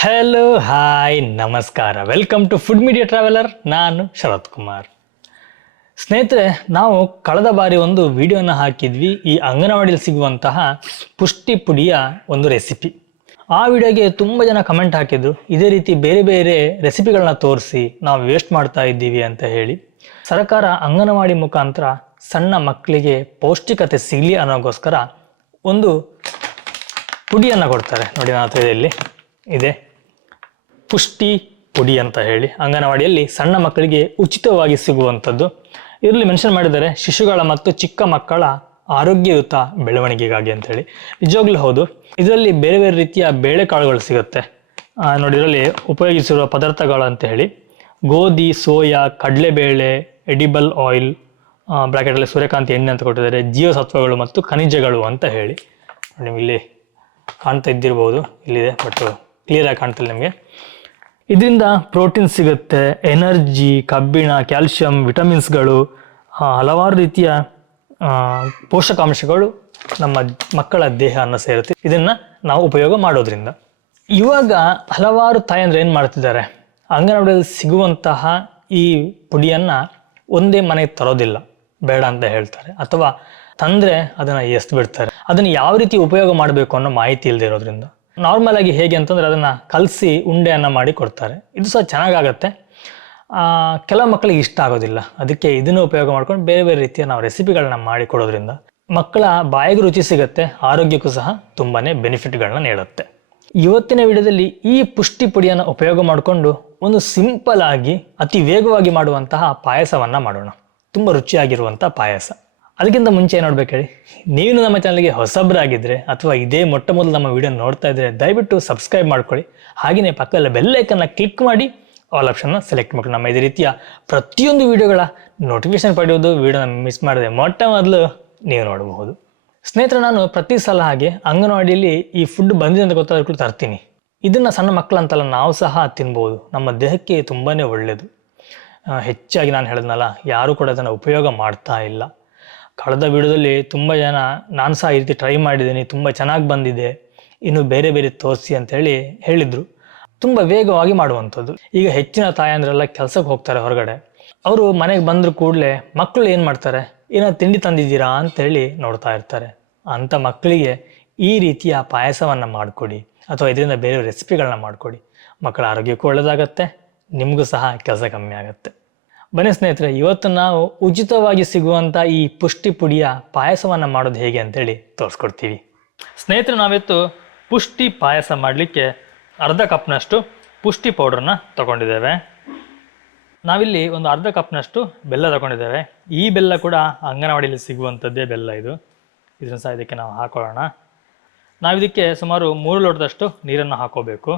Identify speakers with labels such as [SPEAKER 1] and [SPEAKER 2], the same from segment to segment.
[SPEAKER 1] Hello hi ನಮಸ್ಕಾರ. Welcome to food media traveller ನಾನು ಶರತ್ ಕುಮಾರ್. ಸ್ನೇಹಿತರೆ, ನಾವು ಕಳೆದ ಬಾರಿ ಒಂದು ವಿಡಿಯೋನ ಹಾಕಿದ್ವಿ. ಈ ಅಂಗನವಾಡಿಯಲ್ಲಿ ಸಿಗುವಂತಹ ಪುಷ್ಟಿ ಪುಡಿಯ ಒಂದು ರೆಸಿಪಿ ಆ ವಿಡಿಯೋಗೆ ತುಂಬ ಜನ ಕಮೆಂಟ್ ಹಾಕಿದ್ರು. ಇದೇ ರೀತಿ ಬೇರೆ ಬೇರೆ ರೆಸಿಪಿಗಳನ್ನ ತೋರಿಸಿ ನಾವು ವೇಸ್ಟ್ ಮಾಡ್ತಾ ಇದ್ದೀವಿ ಅಂತ ಹೇಳಿ. ಸರ್ಕಾರ ಅಂಗನವಾಡಿ ಮುಖಾಂತರ ಸಣ್ಣ ಮಕ್ಕಳಿಗೆ ಪೌಷ್ಟಿಕತೆ ಸಿಗಲಿ ಅನ್ನೋಗೋಸ್ಕರ ಒಂದು ಪುಡಿಯನ್ನು ಕೊಡ್ತಾರೆ. ನೋಡಿ ನಾನು ಇದೆ. ಪುಷ್ಟಿ ಪುಡಿ ಅಂತ ಹೇಳಿ ಅಂಗನವಾಡಿಯಲ್ಲಿ ಸಣ್ಣ ಮಕ್ಕಳಿಗೆ ಉಚಿತವಾಗಿ ಸಿಗುವಂಥದ್ದು. ಇದರಲ್ಲಿ ಮೆನ್ಷನ್ ಮಾಡಿದ್ದಾರೆ ಶಿಶುಗಳ ಮತ್ತು ಚಿಕ್ಕ ಮಕ್ಕಳ ಆರೋಗ್ಯಯುತ ಬೆಳವಣಿಗೆಗಾಗಿ ಅಂತ ಹೇಳಿ. ನಿಜವಾಗ್ಲೂ ಹೌದು. ಇದರಲ್ಲಿ ಬೇರೆ ಬೇರೆ ರೀತಿಯ ಬೇಳೆಕಾಳುಗಳು ಸಿಗುತ್ತೆ. ನೋಡಿ, ಇದರಲ್ಲಿ ಉಪಯೋಗಿಸಿರುವ ಪದಾರ್ಥಗಳು ಅಂತ ಹೇಳಿ. ಗೋಧಿ, ಸೋಯಾ, ಕಡಲೆಬೇಳೆ ಎಡಿಬಲ್ ಆಯಿಲ್ ಬ್ರಾಕೆಟಲ್ಲಿ ಸೂರ್ಯಕಾಂತಿ ಎಣ್ಣೆ ಅಂತ ಕೊಟ್ಟಿದ್ದಾರೆ. ಜೀವಸತ್ವಗಳು ಮತ್ತು ಖನಿಜಗಳು ಅಂತ ಹೇಳಿ. ನಿಮಗೆ ಇಲ್ಲಿ ಕಾಣ್ತಾ ಇದ್ದಿರ್ಬೋದು. ಇಲ್ಲಿದೆ ಬಟ್ ಕ್ಲಿಯರಾಗಿ ಕಾಣ್ತಿಲ್ಲ ನಿಮಗೆ. ಇದರಿಂದ ಪ್ರೋಟೀನ್ ಸಿಗುತ್ತೆ ಎನರ್ಜಿ ಕಬ್ಬಿಣ ಕ್ಯಾಲ್ಶಿಯಂ ವಿಟಮಿನ್ಸ್ಗಳು ಹಲವಾರು ರೀತಿಯ ಪೋಷಕಾಂಶಗಳು ನಮ್ಮ ಮಕ್ಕಳ ದೇಹವನ್ನು ಸೇರುತ್ತೆ. ಇದನ್ನು ನಾವು ಉಪಯೋಗ ಮಾಡೋದ್ರಿಂದ. ಇವಾಗ ಹಲವಾರು ತಾಯಂದ್ರೆ ಏನು ಮಾಡ್ತಿದ್ದಾರೆ? ಅಂಗನವಾಡಿಯಲ್ಲಿ ಸಿಗುವಂತಹ ಈ ಪುಡಿಯನ್ನು ಒಂದೇ ಮನೆಗೆ ತರೋದಿಲ್ಲ. ಬೇಡ ಅಂತ ಹೇಳ್ತಾರೆ. ಅಥವಾ ತಂದರೆ ಅದನ್ನು ಎಸ್ದು ಬಿಡ್ತಾರೆ ಅದನ್ನು ಯಾವ ರೀತಿ ಉಪಯೋಗ ಮಾಡಬೇಕು ಅನ್ನೋ ಮಾಹಿತಿ ಇಲ್ಲದೆ ಇರೋದ್ರಿಂದ. ನಾರ್ಮಲ್ ಆಗಿ ಹೇಗೆ ಅಂತಂದರೆ ಅದನ್ನ ಕಲಸಿ ಉಂಡೆಯನ್ನು ಮಾಡಿ ಕೊಡ್ತಾರೆ. ಇದು ಸಹ ಚೆನ್ನಾಗಾಗತ್ತೆ. ಕೆಲವು ಮಕ್ಕಳಿಗೆ ಇಷ್ಟ ಆಗೋದಿಲ್ಲ. ಅದಕ್ಕೆ ಇದನ್ನು ಉಪಯೋಗ ಮಾಡ್ಕೊಂಡು ಬೇರೆ ಬೇರೆ ರೀತಿಯ ನಾವು ರೆಸಿಪಿಗಳನ್ನ ಮಾಡಿ ಕೊಡೋದ್ರಿಂದ ಮಕ್ಕಳ ಬಾಯಿಗೆ ರುಚಿ ಸಿಗುತ್ತೆ, ಆರೋಗ್ಯಕ್ಕೂ ಸಹ ತುಂಬಾನೇ ಬೆನಿಫಿಟ್ಗಳನ್ನ ನೀಡುತ್ತೆ. ಇವತ್ತಿನ ವಿಡಿಯೋದಲ್ಲಿ ಈ ಪುಷ್ಟಿ ಪುಡಿಯನ್ನು ಉಪಯೋಗ ಮಾಡಿಕೊಂಡು ಒಂದು ಸಿಂಪಲ್ ಆಗಿ ಅತಿ ವೇಗವಾಗಿ ಮಾಡುವಂತಹ ಪಾಯಸವನ್ನ ಮಾಡೋಣ. ತುಂಬ ರುಚಿಯಾಗಿರುವಂಥ ಪಾಯಸ. ಅದಕ್ಕಿಂತ ಮುಂಚೆ ನೋಡ್ಬೇಕು ಹೇಳಿ? ನೀವು ನಮ್ಮ ಚಾನಲ್ಗೆ ಹೊಸಬ್ರಾಗಿದ್ದರೆ ಅಥವಾ ಇದೇ ಮೊಟ್ಟ ಮೊದಲು ನಮ್ಮ ವಿಡಿಯೋ ನೋಡ್ತಾ ಇದ್ರೆ ದಯವಿಟ್ಟು ಸಬ್ಸ್ಕ್ರೈಬ್ ಮಾಡ್ಕೊಳ್ಳಿ. ಹಾಗೆಯೇ ಪಕ್ಕದಲ್ಲಿ ಬೆಲ್ಲೈಕನ್ನ ಕ್ಲಿಕ್ ಮಾಡಿ ಆಲ್ ಆಪ್ಷನ್ನ ಸೆಲೆಕ್ಟ್ ಮಾಡ್ಕೊಂಡು ನಮ್ಮ ಇದೇ ರೀತಿಯ ಪ್ರತಿಯೊಂದು ವಿಡಿಯೋಗಳ ನೋಟಿಫಿಕೇಶನ್ ಪಡೆಯೋದು ವಿಡಿಯೋನ ಮಿಸ್ ಮಾಡದೆ ಮೊಟ್ಟ ಮೊದಲು ನೀವು ನೋಡಬಹುದು. ಸ್ನೇಹಿತರೆ, ನಾನು ಪ್ರತಿ ಸಲ ಹಾಗೆ ಅಂಗನವಾಡಿಯಲ್ಲಿ ಈ ಫುಡ್ ಬಂದಿದೆ ಅಂತ ಗೊತ್ತಾದ್ರೂ ತರ್ತೀನಿ. ಇದನ್ನು ಸಣ್ಣ ಮಕ್ಕಳಂತಲ್ಲ ನಾವು ಸಹ ತಿನ್ಬೋದು. ನಮ್ಮ ದೇಹಕ್ಕೆ ತುಂಬಾ ಒಳ್ಳೆಯದು ಹೆಚ್ಚಾಗಿ ನಾನು ಹೇಳಿದ್ನಲ್ಲ, ಯಾರು ಕೂಡ ಅದನ್ನು ಉಪಯೋಗ ಮಾಡ್ತಾ ಇಲ್ಲ. ಕಳೆದ ವಿಡಿಯೋದಲ್ಲಿ ತುಂಬ ಜನ ನಾನು ಸಹ ಈ ರೀತಿ ಟ್ರೈ ಮಾಡಿದ್ದೀನಿ, ತುಂಬ ಚೆನ್ನಾಗಿ ಬಂದಿದೆ, ಇನ್ನು ಬೇರೆ ಬೇರೆ ತೋರಿಸಿ ಅಂತೇಳಿ ಹೇಳಿದರು. ತುಂಬ ವೇಗವಾಗಿ ಮಾಡುವಂಥದ್ದು. ಈಗ ಹೆಚ್ಚಿನ ತಾಯಂದ್ರೆಲ್ಲ ಕೆಲಸಕ್ಕೆ ಹೋಗ್ತಾರೆ ಹೊರಗಡೆ. ಅವರು ಮನೆಗೆ ಬಂದರೂ ಕೂಡಲೇ ಮಕ್ಕಳು ಏನು ಮಾಡ್ತಾರೆ? ಏನೋ ತಿಂಡಿ ತಂದಿದ್ದೀರಾ ಅಂತೇಳಿ ನೋಡ್ತಾ ಇರ್ತಾರೆ. ಅಂಥ ಮಕ್ಕಳಿಗೆ ಈ ರೀತಿಯ ಪಾಯಸವನ್ನು ಮಾಡಿಕೊಡಿ, ಅಥವಾ ಇದರಿಂದ ಬೇರೆ ರೆಸಿಪಿಗಳನ್ನ ಮಾಡಿಕೊಡಿ. ಮಕ್ಕಳ ಆರೋಗ್ಯಕ್ಕೂ ಒಳ್ಳೆಯದಾಗತ್ತೆ ನಿಮಗೂ ಸಹ ಕೆಲಸ ಕಮ್ಮಿ ಆಗುತ್ತೆ. ಬನ್ನಿ ಸ್ನೇಹಿತರೆ, ಇವತ್ತು ನಾವು ಉಚಿತವಾಗಿ ಸಿಗುವಂಥ ಈ ಪುಷ್ಟಿ ಪುಡಿಯ ಪಾಯಸವನ್ನು ಮಾಡೋದು ಹೇಗೆ ಅಂತೇಳಿ ತೋರಿಸ್ಕೊಡ್ತೀವಿ. ಸ್ನೇಹಿತರೆ ನಾವಿತ್ತು ಪುಷ್ಟಿ ಪಾಯಸ ಮಾಡಲಿಕ್ಕೆ ಅರ್ಧ ಕಪ್ನಷ್ಟು ಪುಷ್ಟಿ ಪೌಡ್ರನ್ನ ತಗೊಂಡಿದ್ದೇವೆ. ನಾವಿಲ್ಲಿ ಒಂದು ಅರ್ಧ ಕಪ್ನಷ್ಟು ಬೆಲ್ಲ ತಗೊಂಡಿದ್ದೇವೆ. ಈ ಬೆಲ್ಲ ಕೂಡ ಅಂಗನವಾಡಿಯಲ್ಲಿ ಸಿಗುವಂಥದ್ದೇ ಬೆಲ್ಲ ಇದು. ಇದನ್ನು ಸಹ ಇದಕ್ಕೆ ನಾವು ಹಾಕೊಳ್ಳೋಣ. ನಾವಿದಕ್ಕೆ ಸುಮಾರು ಮೂರು ಲೋಟದಷ್ಟು ನೀರನ್ನು ಹಾಕೋಬೇಕು.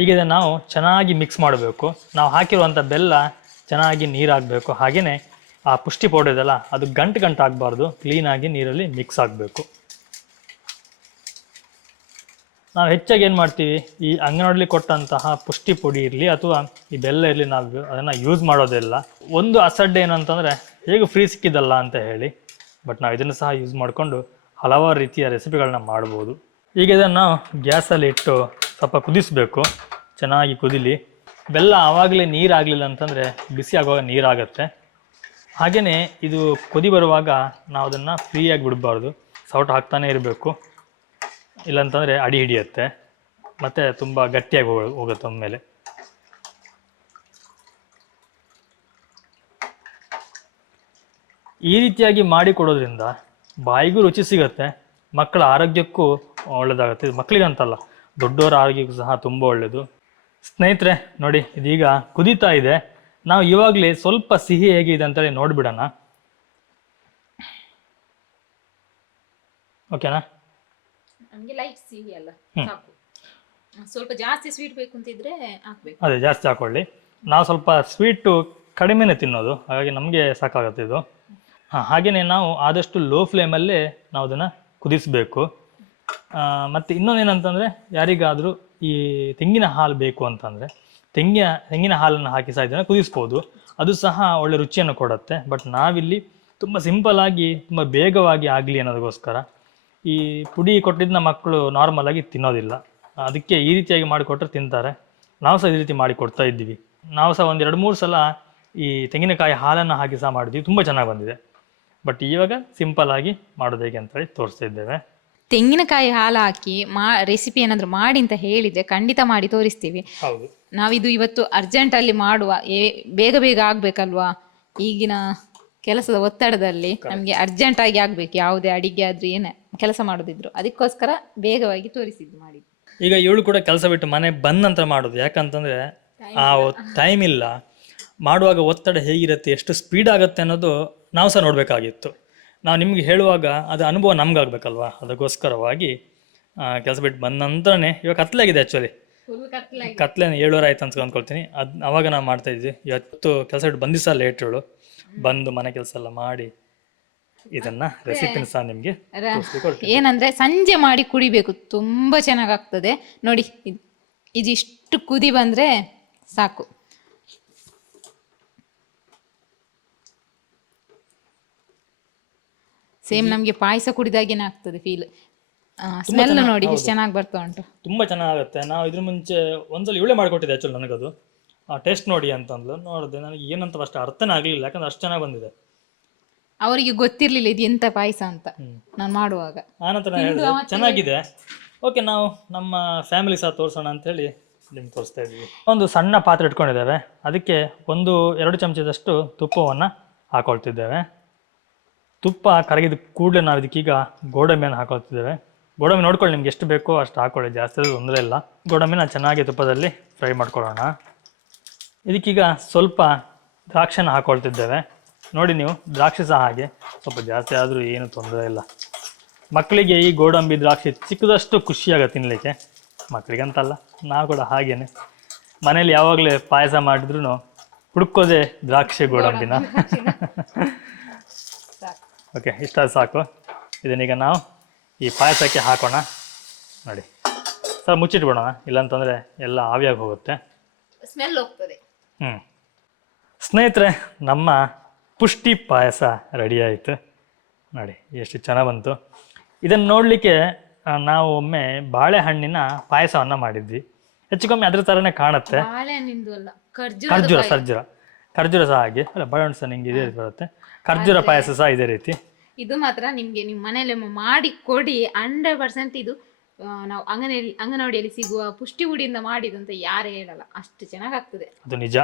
[SPEAKER 1] ಈಗ ನಾವು ಚೆನ್ನಾಗಿ ಮಿಕ್ಸ್ ಮಾಡಬೇಕು. ನಾವು ಹಾಕಿರುವಂಥ ಬೆಲ್ಲ ಚೆನ್ನಾಗಿ ನೀರಾಗಬೇಕು. ಹಾಗೆಯೇ ಆ ಪುಷ್ಟಿ ಪೌಡರ್ ಇದೆಲ್ಲ ಅದು ಗಂಟು ಗಂಟು ಆಗಬಾರ್ದು. ಕ್ಲೀನಾಗಿ ನೀರಲ್ಲಿ ಮಿಕ್ಸ್ ಆಗಬೇಕು. ನಾವು ಹೆಚ್ಚಾಗಿ ಏನು ಮಾಡ್ತೀವಿ? ಈ ಅಂಗನವಾಡಿಲಿ ಕೊಟ್ಟಂತಹ ಪುಷ್ಟಿ ಪುಡಿ ಇರಲಿ ಅಥವಾ ಈ ಬೆಲ್ಲ ಇರಲಿ ನಾವು ಅದನ್ನು ಯೂಸ್ ಮಾಡೋದಿಲ್ಲ. ಒಂದು ಅಸಡ್ಡೆ ಏನು ಅಂತಂದರೆ, ಹೇಗೆ ಫ್ರೀ ಸಿಕ್ಕಿದಲ್ಲ ಅಂತ ಹೇಳಿ. ಬಟ್ ನಾವು ಇದನ್ನು ಸಹ ಯೂಸ್ ಮಾಡಿಕೊಂಡು ಹಲವಾರು ರೀತಿಯ ರೆಸಿಪಿಗಳನ್ನ ಮಾಡ್ಬೋದು. ಈಗ ಇದನ್ನು ನಾವು ಗ್ಯಾಸಲ್ಲಿ ಇಟ್ಟು ಸ್ವಲ್ಪ ಕುದಿಸಬೇಕು. ಚೆನ್ನಾಗಿ ಕುದಿಲಿ. ಬೆಲ್ಲ ಆವಾಗಲೇ ನೀರಾಗಲಿಲ್ಲ ಅಂತಂದರೆ ಬಿಸಿ ಆಗುವಾಗ ನೀರಾಗತ್ತೆ. ಹಾಗೆಯೇ ಇದು ಕುದಿ ಬರುವಾಗ ನಾವು ಅದನ್ನು ಫ್ರೀಯಾಗಿ ಬಿಡಬಾರ್ದು. ಸೌಟ್ ಹಾಕ್ತಾನೆ ಇರಬೇಕು. ಇಲ್ಲಂತಂದರೆ ಅಡಿ ಹಿಡಿಯುತ್ತೆ. ಮತ್ತು ತುಂಬ ಗಟ್ಟಿಯಾಗಿ ಹೋಗ, ಹೋಗುತ್ತೆ ಒಮ್ಮೆಲೆ. ಈ ರೀತಿಯಾಗಿ ಮಾಡಿ ಕೊಡೋದ್ರಿಂದ ಬಾಯಿಗೂ ರುಚಿ ಸಿಗುತ್ತೆ. ಮಕ್ಕಳ ಆರೋಗ್ಯಕ್ಕೂ ಒಳ್ಳೆಯದಾಗುತ್ತೆ ಇದು ಮಕ್ಕಳಿಗಂತಲ್ಲ ದೊಡ್ಡವರ ಆರೋಗ್ಯಕ್ಕೂ ಸಹ ತುಂಬ ಒಳ್ಳೆಯದು ಸ್ನೇಹಿತರೆ ನೋಡಿ ಇದೀಗ ಕುದೀತಾ ಇದೆ. ನಾವು ಇವಾಗಲೇ ಸ್ವಲ್ಪ ಸಿಹಿ ಹೇಗಿದೆ ಅಂತೇಳಿ ನೋಡ್ಬಿಡೋಣ. ಓಕೆನಾ?
[SPEAKER 2] ನಮಗೆ ಲೈಟ್ ಸಿಹಿ ಅಲ್ಲ ಸಾಕು. ಸ್ವಲ್ಪ ಜಾಸ್ತಿ ಸ್ವೀಟ್ ಬೇಕು ಅಂತಿದ್ರೆ ಹಾಕ್ಬೇಕು.
[SPEAKER 1] ಅದೇ ಜಾಸ್ತಿ ಹಾಕೊಳ್ಳಿ. ನಾವು ಸ್ವಲ್ಪ ಸ್ವೀಟು ಕಡಿಮೆನೇ ತಿನ್ನೋದು ಹಾಗಾಗಿ ನಮಗೆ ಸಾಕಾಗುತ್ತೆ ಇದು. ಹಾಂ ಹಾಗೆಯೇ ನಾವು ಆದಷ್ಟು ಲೋ ಫ್ಲೇಮಲ್ಲೇ ನಾವು ಅದನ್ನು ಕುದಿಸಬೇಕು. ಮತ್ತು ಇನ್ನೊಂದೇನಂತಂದರೆ ಯಾರಿಗಾದರೂ ಈ ತೆಂಗಿನ ಹಾಲು ಬೇಕು ಅಂತಂದರೆ ತೆಂಗಿನ ತೆಂಗಿನ ಹಾಲನ್ನು ಹಾಕಿ ಸಹ ಇದನ್ನು ಕುದಿಸ್ಬೋದು. ಅದು ಸಹ ಒಳ್ಳೆ ರುಚಿಯನ್ನು ಕೊಡುತ್ತೆ. ಬಟ್ ನಾವಿಲ್ಲಿ ತುಂಬ ಸಿಂಪಲ್ ಆಗಿ, ತುಂಬ ಬೇಗವಾಗಿ ಆಗಲಿ ಅನ್ನೋದಕ್ಕೋಸ್ಕರ ಈ ಪುಡಿ ಕೊಟ್ಟಿದ್ದನ್ನ ಮಕ್ಕಳು ನಾರ್ಮಲ್ ಆಗಿ ತಿನ್ನೋದಿಲ್ಲ. ಅದಕ್ಕೆ ಈ ರೀತಿಯಾಗಿ ಮಾಡಿಕೊಟ್ರೆ ತಿಂತಾರೆ. ನಾವು ಸಹ ಈ ರೀತಿ ಮಾಡಿ ಕೊಡ್ತಾ ಇದ್ದೀವಿ. ನಾವು ಸಹ ಒಂದೆರಡು ಮೂರು ಸಲ ಈ ತೆಂಗಿನಕಾಯಿ ಹಾಲನ್ನು ಹಾಕಿ ಸಹ ಮಾಡಿದ್ವಿ ತುಂಬ ಚೆನ್ನಾಗಿ ಬಂದಿದೆ. ಬಟ್ ಇವಾಗ ಆಗಿ ಮಾಡೋದು ಹೇಗೆ ಅಂತೇಳಿ ತೋರಿಸ್ತಾ ಇದ್ದೇವೆ.
[SPEAKER 2] ತೆಂಗಿನಕಾಯಿ ಹಾಲು ಹಾಕಿ ಮಾ ರೆಸಿಪಿ ಏನಾದರೂ ಮಾಡಿ ಅಂತ ಹೇಳಿದ್ರೆ ಖಂಡಿತ ಮಾಡಿ ತೋರಿಸ್ತೀವಿ.
[SPEAKER 1] ಹೌದು.
[SPEAKER 2] ನಾವಿದು ಇವತ್ತು ಅರ್ಜೆಂಟಲ್ಲಿ ಮಾಡುವ ಏ ಬೇಗ ಬೇಗ ಆಗ್ಬೇಕಲ್ವಾ? ಈಗಿನ ಕೆಲಸದ ಒತ್ತಡದಲ್ಲಿ ನಮಗೆ ಅರ್ಜೆಂಟಾಗಿ ಆಗ್ಬೇಕು ಯಾವುದೇ ಅಡಿಗೆ ಆದ್ರೂ ಏನೇ ಕೆಲಸ ಮಾಡೋದಿದ್ರು. ಅದಕ್ಕೋಸ್ಕರ ಬೇಗವಾಗಿ ತೋರಿಸಿದ್ದು ಮಾಡಿ
[SPEAKER 1] ಈಗ ಇವಳು ಕೂಡ ಕೆಲಸ ಬಿಟ್ಟು ಮನೆ ಬಂದ ನಂತರ ಮಾಡೋದು. ಯಾಕಂತಂದ್ರೆ ಆ ಟೈಮ್ ಇಲ್ಲ. ಮಾಡುವಾಗ ಒತ್ತಡ ಹೇಗಿರುತ್ತೆ ಎಷ್ಟು ಸ್ಪೀಡ್ ಆಗುತ್ತೆ ಅನ್ನೋದು ನಾವು ಸಹ ನೋಡಬೇಕಾಗಿತ್ತು. ನಾವು ನಿಮಗೆ ಹೇಳುವಾಗ ಅದು ಅನುಭವ ನಮ್ಗಾಗಬೇಕಲ್ವಾ? ಅದಕ್ಕೋಸ್ಕರವಾಗಿ ಕೆಲಸ ಬಿಟ್ಟು ಬಂದ ನಂತರನೇ ಇವಾಗ ಕತ್ಲಾಗಿದೆ ಆ್ಯಕ್ಚುಲಿ ಕತ್ಲೆ ಏಳುವರೆ ಆಯ್ತು ಅಂತ ಅಂದ್ಕೊಳ್ತೀನಿ ಅದು ಅವಾಗ ನಾವು ಮಾಡ್ತಾ ಇದ್ವಿ. ಇವತ್ತು ಕೆಲಸ ಬಿಟ್ಟು ಬಂದಿಸ ಲೇಟ್ ಹೇಳು ಬಂದು ಮನೆ ಕೆಲಸ ಎಲ್ಲ ಮಾಡಿ ಇದನ್ನ ರೆಸಿಪಿನ ಸಹ ನಿಮಗೆ
[SPEAKER 2] ಏನಂದ್ರೆ ಸಂಜೆ ಮಾಡಿ ಕುಡಿಬೇಕು. ತುಂಬಾ ಚೆನ್ನಾಗಾಗ್ತದೆ. ನೋಡಿ ಇದ್- ಇದಿಷ್ಟು ಕುದಿ ಬಂದ್ರೆ ಸಾಕು. ಸೇಮ್ ನಮ್ಗೆ ಪಾಯಸ ಕುಡಿದಾಗೇನೆ ಆಗ್ತದೆ ಫೀಲ್ ಸ್ಮೆಲ್ ನೋಡಿ ಎಷ್ಟು ಚೆನ್ನಾಗಿ ಬರ್ತಾ ಉಂಟು.
[SPEAKER 1] ತುಂಬ ಚೆನ್ನಾಗುತ್ತೆ. ನಾವು ಇದ್ರ ಮುಂಚೆ ಒಂದ್ಸಲ ಇವಳೇ ಮಾಡಿಕೊಟ್ಟಿದ್ದೆ ಆಕ್ಚುಲಿ ನನಗದು. ಟೇಸ್ಟ್ ನೋಡಿ ಅಂತಂದ್ಲು. ನೋಡಿದೆ ನನಗೆ ಏನಂತ ಅಷ್ಟು ಅರ್ಥನೇ ಆಗಲಿಲ್ಲ. ಯಾಕಂದ್ರೆ ಅಷ್ಟು ಚೆನ್ನಾಗಿ ಬಂದಿದೆ.
[SPEAKER 2] ಅವರಿಗೆ ಗೊತ್ತಿರ್ಲಿಲ್ಲ ಇದು ಎಂತ ಪಾಯಸ ಅಂತ. ನಾನು ಮಾಡುವಾಗ.
[SPEAKER 1] ಆನಂತರ ಹೇಳಿದೆ ಚೆನ್ನಾಗಿದೆ. ಓಕೆ ನಾವು ನಮ್ಮ ಫ್ಯಾಮಿಲಿ ಸಹ ತೋರಿಸೋಣ ಅಂತೇಳಿ ನಿಮ್ಗೆ ತೋರಿಸ್ತಾ ಇದ್ದೀವಿ ಒಂದು ಸಣ್ಣ ಪಾತ್ರೆ ಇಟ್ಕೊಂಡಿದ್ದೇವೆ. ಅದಕ್ಕೆ ಒಂದು ಎರಡು ಚಮಚದಷ್ಟು ತುಪ್ಪವನ್ನು ಹಾಕೊಳ್ತಿದ್ದೇವೆ. ತುಪ್ಪ ಕರಗಿದ ಕೂಡಲೇ ನಾವು ಇದಕ್ಕೀಗ ಗೋಡಂಬಿಯನ್ನು ಹಾಕೊಳ್ತಿದ್ದೇವೆ. ಗೋಡಂಬಿ ನೋಡ್ಕೊಳ್ಳಿ, ನಿಮ್ಗೆ ಎಷ್ಟು ಬೇಕೋ ಅಷ್ಟು ಹಾಕೊಳ್ಳಿ, ಜಾಸ್ತಿ ತೊಂದರೆ ಇಲ್ಲ. ಗೋಡಂಬಿನ ಚೆನ್ನಾಗಿ ತುಪ್ಪದಲ್ಲಿ ಫ್ರೈ ಮಾಡ್ಕೊಳ್ಳೋಣ. ಇದಕ್ಕೀಗ ಸ್ವಲ್ಪ ದ್ರಾಕ್ಷಿನ ಹಾಕೊಳ್ತಿದ್ದೇವೆ. ನೋಡಿ ನೀವು, ದ್ರಾಕ್ಷಿ ಸಹ ಹಾಗೆ. ಸ್ವಲ್ಪ ಜಾಸ್ತಿ ಆದರೂ ಏನು ತೊಂದರೆ ಇಲ್ಲ. ಮಕ್ಕಳಿಗೆ ಈ ಗೋಡಂಬಿ ದ್ರಾಕ್ಷಿ ಚಿಕ್ಕದಷ್ಟು ಖುಷಿಯಾಗುತ್ತೆ ತಿನ್ನಲಿಕ್ಕೆ ಮಕ್ಕಳಿಗಂತಲ್ಲ ನಾವು ಕೂಡ ಹಾಗೇನೆ. ಮನೇಲಿ ಯಾವಾಗಲೇ ಪಾಯಸ ಮಾಡಿದ್ರು ಹುಡುಕೋದೆ ದ್ರಾಕ್ಷಿ ಗೋಡಂಬಿನ. ಓಕೆ ಇಷ್ಟ ಸಾಕು. ಇದನ್ನೀಗ ನಾವು ಈ ಪಾಯಸಕ್ಕೆ ಹಾಕೋಣ. ನೋಡಿ. ಸರ್ ಮುಚ್ಚಿಟ್ಬಿಡೋಣ. ಇಲ್ಲಾಂತಂದರೆ ಎಲ್ಲ ಆವಿಯಾಗಿ ಹೋಗುತ್ತೆ.
[SPEAKER 2] ಸ್ಮೆಲ್ ಹೋಗ್ತದೆ.
[SPEAKER 1] ಹ್ಞೂ ಸ್ನೇಹಿತರೆ ನಮ್ಮ ಪುಷ್ಟಿ ಪಾಯಸ ರೆಡಿ ಆಯಿತು. ನೋಡಿ ಎಷ್ಟು ಚೆನ್ನಾಗಿ ಬಂತು. ಇದನ್ನು ನೋಡಲಿಕ್ಕೆ ನಾವು ಒಮ್ಮೆ ಬಾಳೆಹಣ್ಣಿನ ಪಾಯಸವನ್ನು ಮಾಡಿದ್ವಿ. ಹೆಚ್ಚು ಕಮ್ಮಿ ಅದ್ರ ಥರನೇ ಕಾಣುತ್ತೆ.
[SPEAKER 2] ಖರ್ಜೂರ
[SPEAKER 1] ಖರ್ಜೂರ. ಖರ್ಜೂರ ಸಹ ಹಾಗೆ. ಅಲ್ಲ ಬಾಳೆಹಣ್ಣು ಸಹ ನಿಂಗೆ ಇದೇ ರೀತಿ ಬರುತ್ತೆ. ಖರ್ಜೂರ ಪಾಯಸ ಸಹ ಇದೇ ರೀತಿ.
[SPEAKER 2] ಇದು ಮಾತ್ರ ನಿಮ್ಗೆ ನಿಮ್ಮ ಮನೆಯಲ್ಲೇ ಮಾಡಿ ಕೊಡಿ ಹಂಡ್ರೆಡ್ ಪರ್ಸೆಂಟ್ ಇದು ಆ, ನಾವು ಅಂಗನವಾಡಿ ಅಂಗನವಾಡಿಯಲ್ಲಿ ಸಿಗುವ ಪುಷ್ಟಿ ಹುಡಿಯಿಂದ ಮಾಡಿದ್ದು ಅಂತ ಯಾರು ಹೇಳಲ್ಲ. ಅಷ್ಟು ಚೆನ್ನಾಗಾಗ್ತದೆ
[SPEAKER 1] ಅದು ನಿಜ.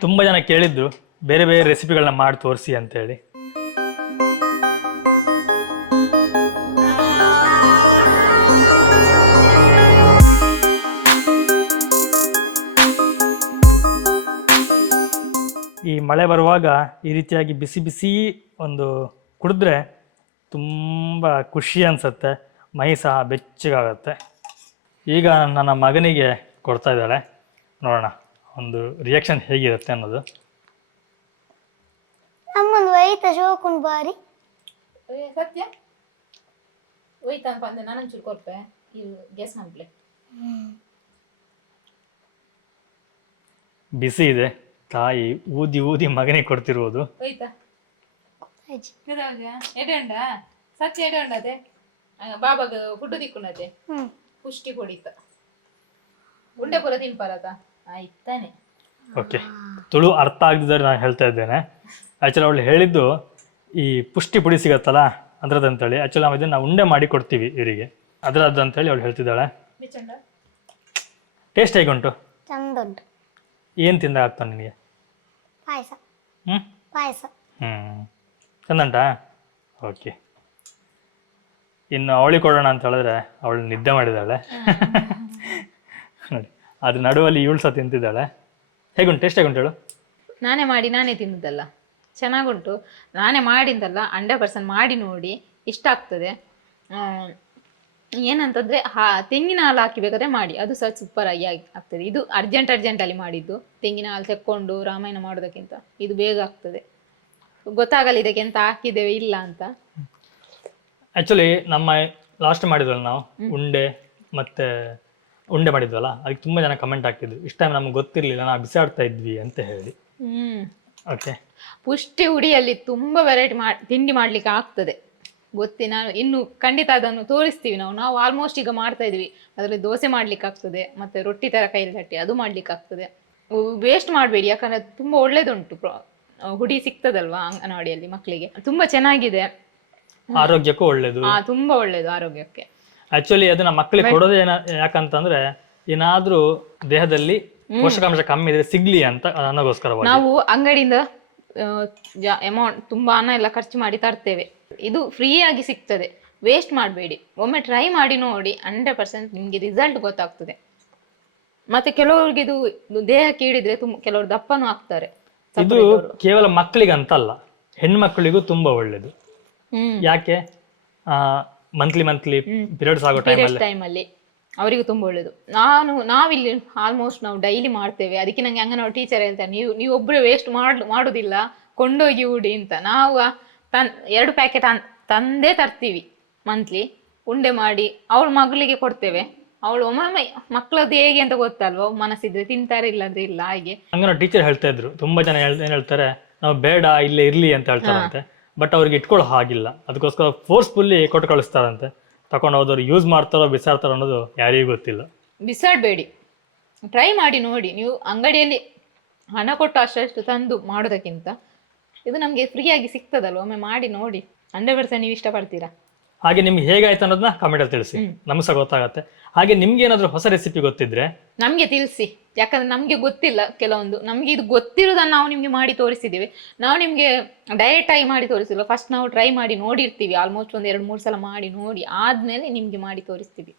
[SPEAKER 1] ತುಂಬ ಜನ ಕೇಳಿದ್ರು ಬೇರೆ ಬೇರೆ ರೆಸಿಪಿಗಳನ್ನ ಮಾಡಿ ತೋರಿಸಿ ಅಂತೇಳಿ. ಮಳೆ ಬರುವಾಗ ಈ ರೀತಿಯಾಗಿ ಬಿಸಿ ಬಿಸಿ ಒಂದು ಕುಡಿದ್ರೆ ತುಂಬ ಖುಷಿ ಅನಿಸುತ್ತೆ. ಮೈ ಸಹ ಬೆಚ್ಚಗಾಗತ್ತೆ. ಈಗ ನನ್ನ ಮಗನಿಗೆ ಕೊಡ್ತಾ ಇದ್ದಾಳೆ ನೋಡೋಣ ಒಂದು ರಿಯಾಕ್ಷನ್ ಹೇಗಿರುತ್ತೆ ಅನ್ನೋದು.
[SPEAKER 3] ಅಮ್ಮನ್ ವೈತ ಶೋಕುನ್ ಬಾರಿ.
[SPEAKER 2] ಸತ್ಯ? ನಾನು ಚೂರು ಕೊಡ್ಪೆ ಗ್ಯಾಸ್
[SPEAKER 1] ಬಿಸಿ ಇದೆ. ತಾಯಿ ಊದಿ ಊದಿ ಮಗನಿಗೆ ಕೊಡ್ತಿರುವುದು
[SPEAKER 2] ಹೋಯ್ತಾ? ಪುಷ್ಟಿ ಉಂಡೆ
[SPEAKER 1] ಓಕೆ. ತುಳು ಅರ್ಥ ಆಗದಿದ್ದಾರೆ ನಾನು ಹೇಳ್ತಾ ಇದ್ದೇನೆ. ಆ್ಯಕ್ಚುಲಿ ಅವಳು ಹೇಳಿದ್ದು ಈ ಪುಷ್ಟಿ ಪುಡಿ ಸಿಗತ್ತಲ್ಲ ಅದ್ರದಂತೇಳಿ ಅಂತೇಳಿ ಆ್ಯಕ್ಚುಲಿ ನಾವು ಇದನ್ನು ಉಂಡೆ ಮಾಡಿ ಕೊಡ್ತೀವಿ ಇವರಿಗೆ. ಅದರದ್ದು ಅಂತೇಳಿ ಅವಳು ಹೇಳ್ತಿದ್ದಾಳೆ. ಟೇಸ್ಟ್ ಹೇಗುಂಟು?
[SPEAKER 3] ಚಂದ ಉಂಟು.
[SPEAKER 1] ಏನು ತಿಂದ ಆಗ್ತಾನೆ ನಿನಗೆ?
[SPEAKER 3] ಪಾಯಸ.
[SPEAKER 1] ಹ್ಞೂ
[SPEAKER 3] ಪಾಯಸ.
[SPEAKER 1] ಹ್ಞೂ ಚಂದಂಟಾ ಓಕೆ. ಇನ್ನು ಅವಳಿ ಕೊಡೋಣ ಅಂತ ಹೇಳಿದ್ರೆ ಅವಳು ನಿದ್ದೆ ಮಾಡಿದ್ದಾಳೆ. ನೋಡಿ ಅದ್ರ ನಡುವಲ್ಲಿ ಇವಳು ಸಹ ತಿಂತಿದ್ದಾಳೆ. ಹೇಗುಂಟು? ಟೇಸ್ಟ್ ಹೇಗುಂಟು ಹೇಳು?
[SPEAKER 2] ನಾನೇ ಮಾಡಿ ನಾನೇ ತಿನ್ನುದಲ್ಲ. ಚೆನ್ನಾಗುಂಟು. ನಾನೇ ಮಾಡಿದ್ದಲ್ಲ ಹಂಡ್ರೆಡ್ ಪರ್ಸೆಂಟ್ ಮಾಡಿ ನೋಡಿ ಇಷ್ಟ ಆಗ್ತದೆ. ಆ, ಏನಂತಂದ್ರೆ ಹಾ ತೆಂಗಿನ ಹಾಲು ಹಾಕಿ ಬೇಕಾದ್ರೆ ಮಾಡಿ. ಅದು ಸಹ ಸೂಪರ್ ಆಗಿ ಆಗಿ ಆಗ್ತದೆ. ಇದು ಅರ್ಜೆಂಟ್ ಅರ್ಜೆಂಟಲ್ಲಿ ಮಾಡಿದ್ದು. ತೆಂಗಿನ ಹಾಲು ತೆಕ್ಕೊಂಡು ರಾಮಾಯಣ ಮಾಡೋದಕ್ಕಿಂತ ಇದು ಬೇಗ ಆಗ್ತದೆ. ಗೊತ್ತಾಗಲ್ಲ ಇದಕ್ಕೆ ಎಂತ ಹಾಕಿದ್ದೇವೆ ಇಲ್ಲ ಅಂತ.
[SPEAKER 1] ಆ್ಯಕ್ಚುಲಿ ನಮ್ಮ ಲಾಸ್ಟ್ ಮಾಡಿದ್ವಲ್ಲ ನಾವು? ಉಂಡೆ ಮತ್ತೆ ಉಂಡೆ ಮಾಡಿದ್ವಲ್ಲ? ಅದಕ್ಕೆ ತುಂಬ ಜನ ಕಮೆಂಟ್ ಹಾಕಿದ್ರು. ಇಷ್ಟ ಟೈಮ್ ನಮ್ಗೆ ಗೊತ್ತಿರಲಿಲ್ಲ. ನಾವು ಬಿಸಾಡ್ತಾ ಇದ್ವಿ ಅಂತ ಹೇಳಿ.
[SPEAKER 2] ಹ್ಮ್.
[SPEAKER 1] ಓಕೆ
[SPEAKER 2] ಪುಷ್ಟಿ ಉಡಿಯಲ್ಲಿ ತುಂಬ ವೆರೈಟಿ ಮಾಡಿ ತಿಂಡಿ ಮಾಡ್ಲಿಕ್ಕೆ ಆಗ್ತದೆ. ಗೊತ್ತಿ ನಾನು ಇನ್ನು ಖಂಡಿತ ಅದನ್ನು ತೋರಿಸ್ತೀವಿ ನಾವು. ನಾವು ಆಲ್ಮೋಸ್ಟ್ ಈಗ ಮಾಡ್ತಾ ಇದೀವಿ ಅದರಲ್ಲಿ ದೋಸೆ ಮಾಡ್ಲಿಕ್ಕೆ ಆಗ್ತದೆ ಮತ್ತೆ ರೊಟ್ಟಿ ತರ ಕೈಯಲ್ಲಿ ತಟ್ಟಿ ಅದು ಮಾಡ್ಲಿಕ್ಕೆ ಆಗ್ತದೆ ವೇಸ್ಟ್ ಮಾಡಬೇಡಿ ಯಾಕಂದ್ರೆ ಅದು ತುಂಬಾ ಒಳ್ಳೇದುಂಟು ಹುಡಿ ಸಿಗ್ತದಲ್ವಾ ಅಂಗನವಾಡಿಯಲ್ಲಿ ಮಕ್ಕಳಿಗೆ ತುಂಬಾ ಚೆನ್ನಾಗಿದೆ.
[SPEAKER 1] ಆರೋಗ್ಯಕ್ಕೂ ಒಳ್ಳೇದು.
[SPEAKER 2] ಹಾ ತುಂಬಾ ಒಳ್ಳೇದು ಆರೋಗ್ಯಕ್ಕೆ.
[SPEAKER 1] ಆಕ್ಚುಲಿ ಅದನ್ನ ಮಕ್ಕಳಿಗೆ ಕೊಡೋದು ಏನ ಯಾಕಂತಂದ್ರೆ ಏನಾದ್ರೂ ದೇಹದಲ್ಲಿ ಪೋಷಕಾಂಶ ಕಮ್ಮಿ ಇದ್ರೆ ಸಿಗ್ಲಿ ಅಂತ
[SPEAKER 2] ನಾವು ಅಂಗಡಿಯಿಂದ ಅಮೌಂಟ್ ತುಂಬಾ ಹಣ ಎಲ್ಲ ಖರ್ಚು ಮಾಡಿ ತರ್ತೇವೆ. ಇದು ಫ್ರೀ ಆಗಿ ಸಿಗ್ತದೆ. ವೇಸ್ಟ್ ಮಾಡಬೇಡಿ. ಒಮ್ಮೆ ಟ್ರೈ ಮಾಡಿ ನೋಡಿ ಹಂಡ್ರೆಡ್ ಪರ್ಸೆಂಟ್ ನಿಮಗೆ ರಿಸಲ್ಟ್ ಗೊತ್ತಾಗ್ತದೆ. ಮತ್ತೆ ಕೆಲವರಿಗೆ ಇದು ದೇಹ ದೇಹಕ್ಕೆ ಹಿಡಿದ್ರೆ ತುಂಬ ಕೆಲವರು ದಪ್ಪನೂ ಆಗ್ತಾರೆ.
[SPEAKER 1] ಇದು ಕೇವಲ ಮಕ್ಕಳಿಗಂತಲ್ಲ ಹೆಣ್ಮಕ್ಳಿಗೂ ತುಂಬಾ ಒಳ್ಳೇದು. ಯಾಕೆ? ಮಂತ್ಲಿ ಮಂತ್ಲಿ ಪೀರಿಯಡ್ಸ್ ಆಗೋ ಟೈಮಲ್ಲಿ
[SPEAKER 2] ಅವರಿಗೂ ತುಂಬ ಒಳ್ಳೇದು. ನಾನು ನಾವಿಲ್ಲಿ ಆಲ್ಮೋಸ್ಟ್ ನಾವು ಡೈಲಿ ಮಾಡ್ತೇವೆ. ಅದಕ್ಕೆ ನಂಗೆ ಅಂಗನವಾಡಿ ಟೀಚರ್ ಹೇಳ್ತಾರೆ ನೀವು ನೀವು ಒಬ್ಬರು ವೇಸ್ಟ್ ಮಾಡ್ ಮಾಡೋದಿಲ್ಲ. ಕೊಂಡೋಗಿ ಉಡಿ ಅಂತ. ನಾವು ತನ್ ಎರಡು ಪ್ಯಾಕೆಟ್ ತಂದೇ ತರ್ತೀವಿ ಮಂತ್ಲಿ ಉಂಡೆ ಮಾಡಿ ಅವಳ ಮಗಳಿಗೆ ಕೊಡ್ತೇವೆ. ಅವಳು ಒಮ್ಮೊಮ್ಮೆ ಮಕ್ಕಳದ್ದು ಹೇಗೆ ಅಂತ ಗೊತ್ತಲ್ವಾ? ಮನಸ್ಸಿದ್ರೆ ತಿಂತಾರೆ ಇಲ್ಲಾಂದ್ರೆ ಇಲ್ಲ ಹಾಗೆ.
[SPEAKER 1] ಹಂಗ ಟೀಚರ್ ಹೇಳ್ತಾ ಇದ್ರು. ತುಂಬಾ ಜನ ಹೇಳ್- ಏನ್ ಹೇಳ್ತಾರೆ? ನಾವು ಬೇಡ ಇಲ್ಲೇ ಇರ್ಲಿ ಅಂತ ಹೇಳ್ತಾರಂತೆ. ಬಟ್ ಅವ್ರಿಗೆ ಇಟ್ಕೊಳ್ಳೋ ಹಾಗಿಲ್ಲ. ಅದಕ್ಕೋಸ್ಕರ ಫೋರ್ಸ್ಫುಲ್ಲಿ ಕೊಟ್ಟು ಕಳಿಸ್ತಾರಂತೆ. ತಕೊಂಡು ಹೋದವ್ರು ಯೂಸ್ ಮಾಡ್ತಾರೋ ಬಿಸಾಡ್ತಾರೋ ಅನ್ನೋದು ಯಾರಿಗೂ ಗೊತ್ತಿಲ್ಲ.
[SPEAKER 2] ಬಿಸಾಡ್ಬೇಡಿ. ಟ್ರೈ ಮಾಡಿ ನೋಡಿ. ನೀವು ಅಂಗಡಿಯಲ್ಲಿ ಹಣ ಕೊಟ್ಟು ಅಷ್ಟಷ್ಟು ತಂದು ಮಾಡೋದಕ್ಕಿಂತ ಇದು ನಮಗೆ ಫ್ರೀಯಾಗಿ ಸಿಗ್ತದಲ್ವ? ಒಮ್ಮೆ ಮಾಡಿ ನೋಡಿ. ಹಂಡ್ರೆಡ್ ಪರ್ಸೆಂಟ್ ನೀವು ಇಷ್ಟಪಡ್ತೀರಾ?
[SPEAKER 1] ಹಾಗೆ ನಿಮ್ಗೆ ಹೇಗಾಯ್ತು ಅನ್ನೋದನ್ನ ಕಮೆಂಟಲ್ಲಿ ತಿಳಿಸಿ. ನಮ್ಗೆ ಸಹ ಗೊತ್ತಾಗತ್ತೆ. ಹಾಗೆ ನಿಮ್ಗೆ ಏನಾದರೂ ಹೊಸ ರೆಸಿಪಿ ಗೊತ್ತಿದ್ರೆ?
[SPEAKER 2] ನಮಗೆ ತಿಳಿಸಿ. ಯಾಕಂದ್ರೆ ನಮಗೆ ಗೊತ್ತಿಲ್ಲ ಕೆಲವೊಂದು. ನಮಗೆ ಇದು ಗೊತ್ತಿರೋದನ್ನ ನಾವು ನಿಮಗೆ ಮಾಡಿ ತೋರಿಸಿದ್ದೀವಿ. ನಾವು ನಿಮಗೆ ಡೈರೆಕ್ಟ್ ಆಗಿ ಮಾಡಿ ತೋರಿಸಿಲ್ಲ ಫಸ್ಟ್ ನಾವು ಟ್ರೈ ಮಾಡಿ ನೋಡಿರ್ತೀವಿ. ಆಲ್ಮೋಸ್ಟ್ ಒಂದು ಎರಡು ಮೂರು ಸಲ ಮಾಡಿ ನೋಡಿ. ಆದ್ಮೇಲೆ ನಿಮಗೆ ಮಾಡಿ ತೋರಿಸ್ತೀವಿ.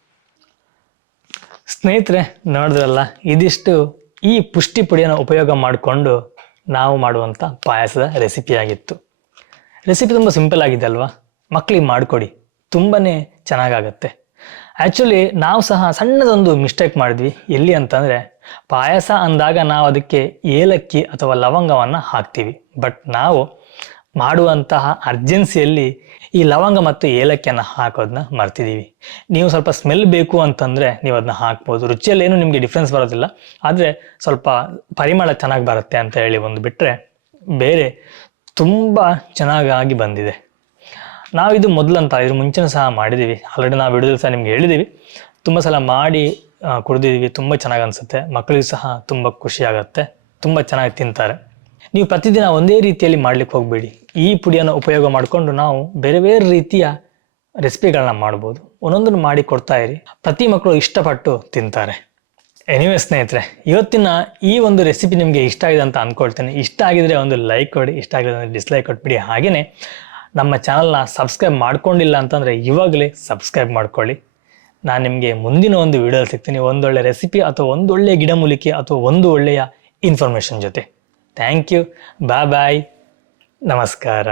[SPEAKER 1] ಸ್ನೇಹಿತರೆ ನೋಡಿದ್ರಲ್ಲ? ಇದಿಷ್ಟು ಈ ಪುಷ್ಟಿ ಪುಡಿಯನ್ನು ಉಪಯೋಗ ಮಾಡಿಕೊಂಡು ನಾವು ಮಾಡುವಂಥ ಪಾಯಸದ ರೆಸಿಪಿ ಆಗಿತ್ತು. ರೆಸಿಪಿ ತುಂಬ ಸಿಂಪಲ್ ಆಗಿದೆ ಅಲ್ವಾ? ಮಕ್ಕಳಿಗೆ ಮಾಡಿಕೊಡಿ. ತುಂಬಾ ಚೆನ್ನಾಗಾಗತ್ತೆ. ಆ್ಯಕ್ಚುಲಿ ನಾವು ಸಹ ಸಣ್ಣದೊಂದು ಮಿಸ್ಟೇಕ್ ಮಾಡಿದ್ವಿ. ಎಲ್ಲಿ ಅಂತಂದರೆ, ಪಾಯಸ ಅಂದಾಗ ನಾವು ಅದಕ್ಕೆ ಏಲಕ್ಕಿ ಅಥವಾ ಲವಂಗವನ್ನು ಹಾಕ್ತೀವಿ. ಬಟ್ ನಾವು ಮಾಡುವಂತಹ ಅರ್ಜೆನ್ಸಿಯಲ್ಲಿ ಈ ಲವಂಗ ಮತ್ತು ಏಲಕ್ಕಿಯನ್ನು ಹಾಕೋದನ್ನ ಮರ್ತಿದ್ದೀವಿ ನೀವು ಸ್ವಲ್ಪ ಸ್ಮೆಲ್ ಬೇಕು ಅಂತಂದರೆ ನೀವು ಅದನ್ನ ಹಾಕ್ಬೋದು. ರುಚಿಯಲ್ಲಿ ಏನು ನಿಮಗೆ ಡಿಫ್ರೆನ್ಸ್ ಬರೋದಿಲ್ಲ. ಆದರೆ ಸ್ವಲ್ಪ ಪರಿಮಳ ಚೆನ್ನಾಗಿ ಬರುತ್ತೆ ಅಂತ ಹೇಳಿ ಒಂದು ಬಿಟ್ಟರೆ ಬೇರೆ ತುಂಬ ಚೆನ್ನಾಗಿ ಬಂದಿದೆ. ನಾವಿದು ಮೊದಲಂತ, ಇದ್ರ ಮುಂಚೆನೂ ಸಹ ಮಾಡಿದ್ದೀವಿ ಆಲ್ರೆಡಿ ನಾವು ವಿಡಿಯೋದಲ್ಲಿ ಸಹ ನಿಮ್ಗೆ ಹೇಳಿದ್ದೀವಿ ತುಂಬ ಸಲ ಮಾಡಿ ಕುಡಿದಿದ್ದೀವಿ ತುಂಬ ಚೆನ್ನಾಗಿ ಅನಿಸುತ್ತೆ. ಮಕ್ಕಳಿಗೂ ಸಹ ತುಂಬ ಖುಷಿ ತುಂಬ ಚೆನ್ನಾಗಿ ತಿಂತಾರೆ. ನೀವು ಪ್ರತಿದಿನ ಒಂದೇ ರೀತಿಯಲ್ಲಿ ಮಾಡ್ಲಿಕ್ಕೆ ಹೋಗಬೇಡಿ. ಈ ಪುಡಿಯನ್ನು ಉಪಯೋಗ ಮಾಡಿಕೊಂಡು ನಾವು ಬೇರೆ ಬೇರೆ ರೀತಿಯ ರೆಸಿಪಿಗಳನ್ನ ಮಾಡ್ಬೋದು. ಒಂದೊಂದನ್ನು ಮಾಡಿ ಕೊಡ್ತಾ ಇರಿ. ಪ್ರತಿ ಮಕ್ಕಳು ಇಷ್ಟಪಟ್ಟು ತಿಂತಾರೆ. ಎನಿವೆ ಸ್ನೇಹಿತರೆ, ಇವತ್ತಿನ ಈ ಒಂದು ರೆಸಿಪಿ ನಿಮಗೆ ಇಷ್ಟ ಆಗಿದೆ ಅಂತ ಅಂದ್ಕೊಳ್ತೇನೆ ಇಷ್ಟ ಆಗಿದ್ರೆ ಒಂದು ಲೈಕ್ ಕೊಡಿ, ಇಷ್ಟ ಆಗಿದೆ ಅಂದರೆ ಡಿಸ್ಲೈಕ್ ಕೊಟ್ಬಿಡಿ. ಹಾಗೆಯೇ ನಮ್ಮ ಚಾನಲ್ನ ಸಬ್ಸ್ಕ್ರೈಬ್ ಮಾಡ್ಕೊಂಡಿಲ್ಲ ಅಂತಂದರೆ ಇವಾಗಲೇ ಸಬ್ಸ್ಕ್ರೈಬ್ ಮಾಡ್ಕೊಳ್ಳಿ. ನಾನು ನಿಮಗೆ ಮುಂದಿನ ಒಂದು ವಿಡಿಯೋ ಸಿಗ್ತೀನಿ. ಒಂದೊಳ್ಳೆ ರೆಸಿಪಿ ಅಥವಾ ಒಂದೊಳ್ಳೆ ಗಿಡಮೂಲಿಕೆ ಅಥವಾ ಒಂದು ಒಳ್ಳೆಯ ಇನ್ಫಾರ್ಮೇಷನ್ ಜೊತೆ. Thank you. Bye bye. ನಮಸ್ಕಾರ.